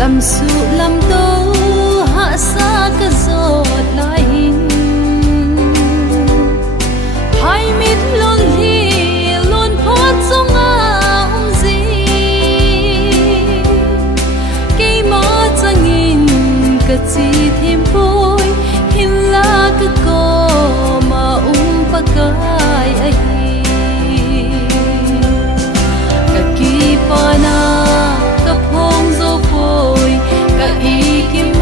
Lam su lam tô hạ xa cả giọt lại hình hai mít luôn hi luôn phát trong áo gì cây má chẳng nhìn cả chi thêm bôi hình lá cứ có mà pa cái ai cả kỳ pa na cả phong dâu phôi cả ikim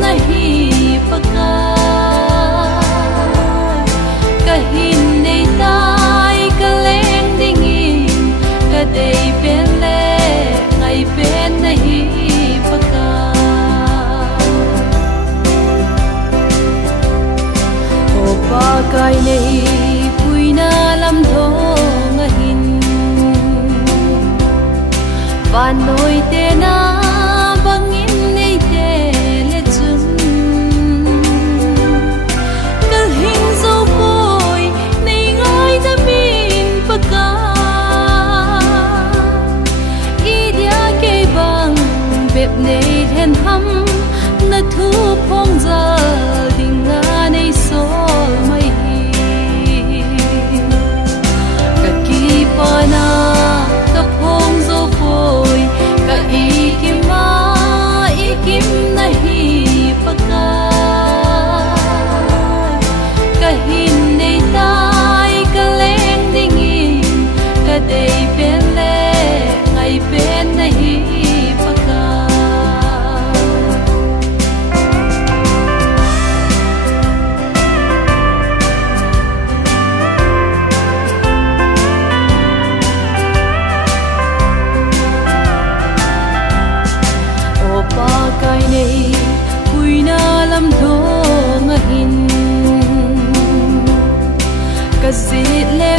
na hi pa cả hin nei tai cả leng ding in cả dei pen le ngai pen na hi pa pa kai nei pui na lam tho nga hin van noi te na bangin nei te le chun kal hin zo koi nei ngai da min pa ka i dia ke bang bep nei then ham na thu phong za ding nga nei so pana ka phong zo phôi ka ikim na hi pa ka hin nei tai ka leng ding in ka dei pen le ngai pen na hi pa pa kai nei pui na lam tho nga hin ka zit le